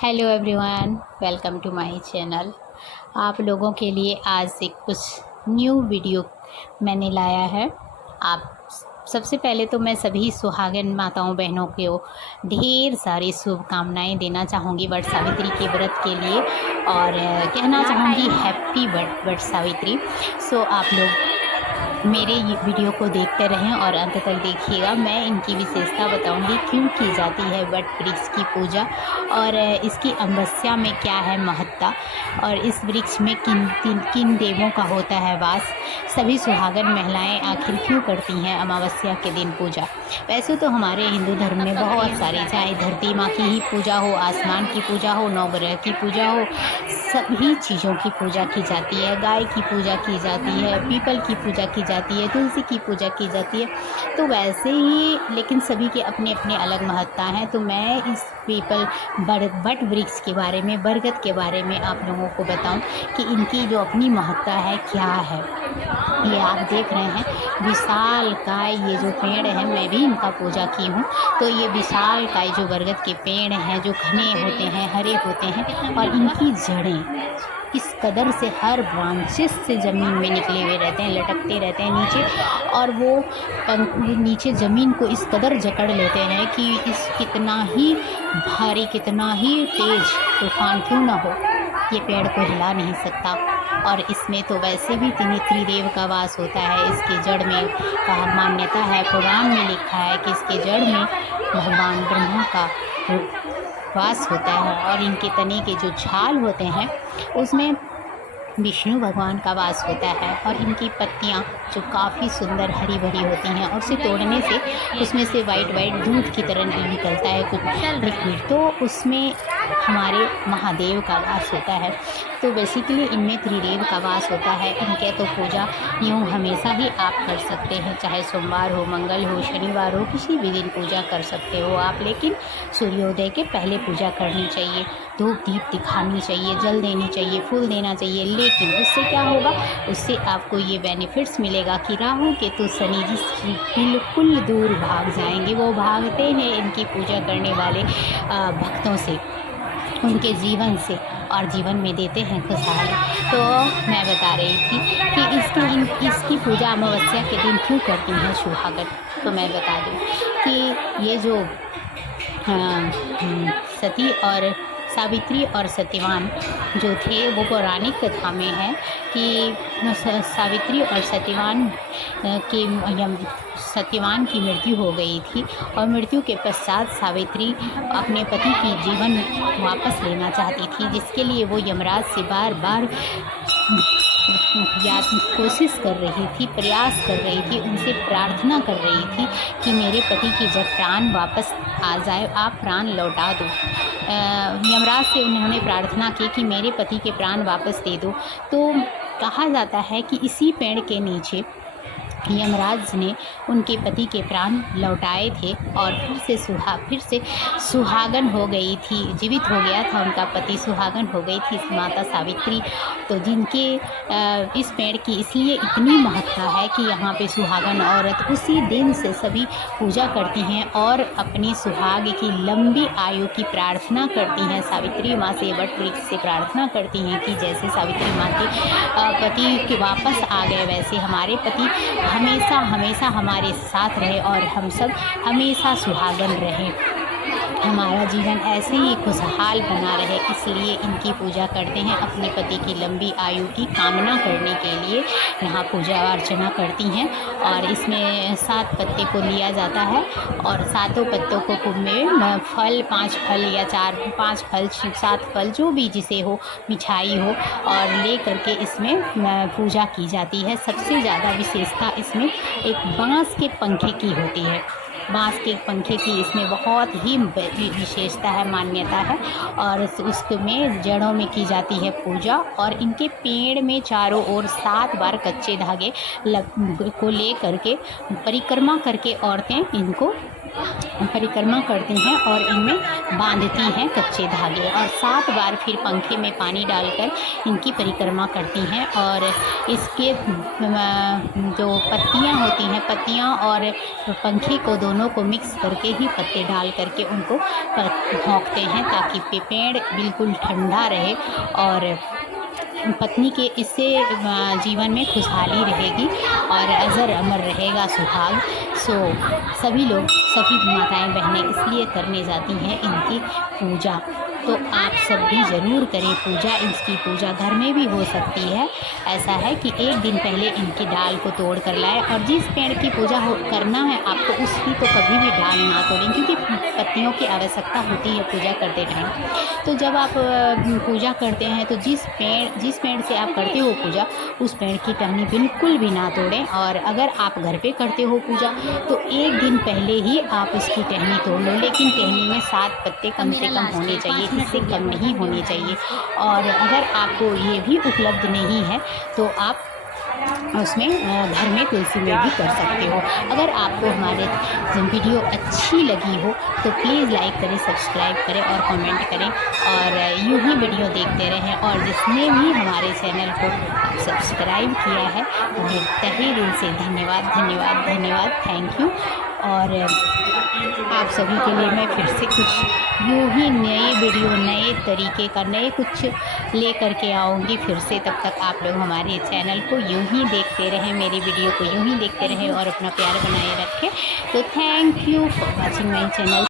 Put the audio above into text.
Hello everyone, welcome to my channel. आप लोगों के लिए आज एक कुछ न्यू वीडियो मैंने लाया है। आप सबसे पहले तो मैं सभी सुहागन माताओं बहनों को ढेर सारी शुभकामनाएं देना चाहूँगी वट सावित्री के व्रत के लिए, और कहना चाहूँगी हैप्पी वट सावित्री। सो आप लोग मेरे ये वीडियो को देखते रहें और अंत तक देखिएगा। मैं इनकी विशेषता बताऊंगी, क्यों की जाती है वट वृक्ष की पूजा और इसकी अमावस्या में क्या है महत्ता, और इस वृक्ष में किन देवों का होता है वास। सभी सुहागन महिलाएं आखिर क्यों करती हैं अमावस्या के दिन पूजा। वैसे तो हमारे हिंदू धर्म में बहुत सारी, चाहे धरती माँ की ही पूजा हो, आसमान की पूजा हो, नवग्रह की पूजा हो, सभी चीज़ों की पूजा की जाती है। गाय की पूजा की जाती है, पीपल की पूजा की जाती है, तुलसी की पूजा की जाती है। तो वैसे ही लेकिन सभी के अपने अपने अलग महत्ता हैं। तो मैं इस पीपल वट वृक्ष के बारे में, बरगद के बारे में आप लोगों को बताऊं कि इनकी जो अपनी महत्ता है क्या है। ये आप देख रहे हैं विशाल काय ये जो पेड़ है, मैं भी इनका पूजा की हूँ। तो ये विशाल काय जो बरगद के पेड़ हैं, जो घने होते हैं, हरे होते हैं, और इनकी जड़ें इस कदर से हर ब्रांचेस से ज़मीन में निकले हुए रहते हैं, लटकते रहते हैं नीचे, और वो नीचे ज़मीन को इस कदर जकड़ लेते हैं कि इस कितना ही भारी, कितना ही तेज़ तूफान क्यों ना हो, ये पेड़ को हिला नहीं सकता। और इसमें तो वैसे भी त्रिदेव का वास होता है। इसके जड़ में का मान्यता है, पुराण में लिखा है कि इसके जड़ में भगवान ब्रह्मा का वास होता है, और इनके तने के जो छाल होते हैं उसमें विष्णु भगवान का वास होता है। और इनकी पत्तियां जो काफ़ी सुंदर हरी भरी होती हैं, और उसे तोड़ने से उसमें से वाइट दूध की तरह निकलता है कुछ लिक्विड, तो उसमें हमारे महादेव का वास होता है। तो बेसिकली इनमें त्रिदेव का वास होता है। इनके तो पूजा यूँ हमेशा ही आप कर सकते हैं, चाहे सोमवार हो, मंगल हो, शनिवार हो, किसी भी दिन पूजा कर सकते हो आप। लेकिन सूर्योदय के पहले पूजा करनी चाहिए, धूप दीप दिखानी चाहिए, जल देनी चाहिए, फूल देना चाहिए। लेकिन उससे क्या होगा, उससे आपको ये बेनिफिट्स मिलेगा कि राहु केतु शनि जी बिल्कुल दूर भाग जाएंगे। वो भागते हैं इनकी पूजा करने वाले भक्तों से, उनके जीवन से, और जीवन में देते हैं खुशहाली। तो मैं बता रही थी कि इसकी पूजा अमावस्या के दिन क्यों करती हैं सुहागन। तो मैं बता दूं कि ये जो सती और सावित्री और सत्यवान जो थे, वो पौराणिक कथा में है कि सावित्री और सत्यवान की मृत्यु हो गई थी, और मृत्यु के पश्चात सावित्री अपने पति की जीवन वापस लेना चाहती थी, जिसके लिए वो यमराज से बार बार कोशिश कर रही थी, प्रयास कर रही थी, उनसे प्रार्थना कर रही थी कि मेरे पति की जब प्राण वापस आ जाए, आप प्राण लौटा दो। यमराज से उन्होंने प्रार्थना की कि मेरे पति के प्राण वापस दे दो। तो कहा जाता है कि इसी पेड़ के नीचे यमराज ने उनके पति के प्राण लौटाए थे, और फिर से सुहागन हो गई थी, जीवित हो गया था उनका पति, सुहागन हो गई थी माता सावित्री। तो जिनके इस पेड़ की इसलिए इतनी महत्ता है कि यहाँ पे सुहागन औरत उसी दिन से सभी पूजा करती हैं और अपनी सुहाग की लंबी आयु की प्रार्थना करती हैं। सावित्री माँ से, वट वृक्ष से प्रार्थना करती हैं कि जैसे सावित्री माँ के पति के वापस आ गए, वैसे हमारे पति हमेशा हमेशा हमारे साथ रहे और हम सब हमेशा सुहागन रहें, हमारा जीवन ऐसे ही खुशहाल बना रहे। इसलिए इनकी पूजा करते हैं, अपने पति की लंबी आयु की कामना करने के लिए यहाँ पूजा अर्चना करती हैं। और इसमें 7 पत्ते को लिया जाता है, और 7 पत्तों को कुंभ में फल, 5 फल या 4-5 फल, 7 फल जो भी जिसे हो, मिठाई हो, और ले करके इसमें पूजा की जाती है। सबसे ज़्यादा विशेषता इसमें एक बाँस के पंखे की होती है। बाँस के पंखे की इसमें बहुत ही विशेषता है, मान्यता है, और उसमें जड़ों में की जाती है पूजा। और इनके पेड़ में चारों ओर 7 बार कच्चे धागे को ले करके परिक्रमा करके औरतें इनको परिक्रमा करती हैं और इनमें बांधती हैं कच्चे धागे, और 7 बार फिर पंखे में पानी डालकर इनकी परिक्रमा करती हैं। और इसके जो पत्तियां होती हैं, पत्तियां और पंखे को दोनों को मिक्स करके ही पत्ते डाल करके उनको भोंकते हैं, ताकि पेड़ बिल्कुल ठंडा रहे और पत्नी के इससे जीवन में खुशहाली रहेगी और अजर अमर रहेगा सुहाग। सो सभी लोग, सभी माताएं बहनें इसलिए करने जाती हैं इनकी पूजा। तो आप सब भी ज़रूर करें पूजा। इसकी पूजा घर में भी हो सकती है। ऐसा है कि एक दिन पहले इनकी डाल को तोड़ कर लाएं, और जिस पेड़ की पूजा करना है आपको उसकी तो कभी भी डाल ना तोड़ें, क्योंकि पत्तियों की आवश्यकता होती है पूजा करते टाइम। तो जब आप पूजा करते हैं तो जिस पेड़ से आप करते हो पूजा, उस पेड़ की टहनी बिल्कुल भी ना तोड़ें। और अगर आप घर पे करते हो पूजा तो एक दिन पहले ही आप इसकी टहनी तोड़ लो, लेकिन टहनी में 7 पत्ते कम से कम होने चाहिए, इससे कम नहीं होने चाहिए। और अगर आपको ये भी उपलब्ध नहीं है तो आप उसमें घर में तुलसी में भी कर सकते हो। अगर आपको हमारे वीडियो अच्छी लगी हो तो प्लीज़ लाइक करें, सब्सक्राइब करें और कमेंट करें, और यूँ ही वीडियो देखते रहें। और जिसने भी हमारे चैनल को सब्सक्राइब किया है उन्हें तहे दिल से धन्यवाद, धन्यवाद, धन्यवाद, थैंक यू। और आप सभी के लिए मैं फिर से कुछ यूँ ही नए वीडियो, नए तरीके का, नए कुछ ले करके आऊँगी फिर से। तब तक आप लोग हमारे चैनल को यूँ ही देखते रहें, मेरी वीडियो को यूँ ही देखते रहें और अपना प्यार बनाए रखें। तो thank you for watching my channel.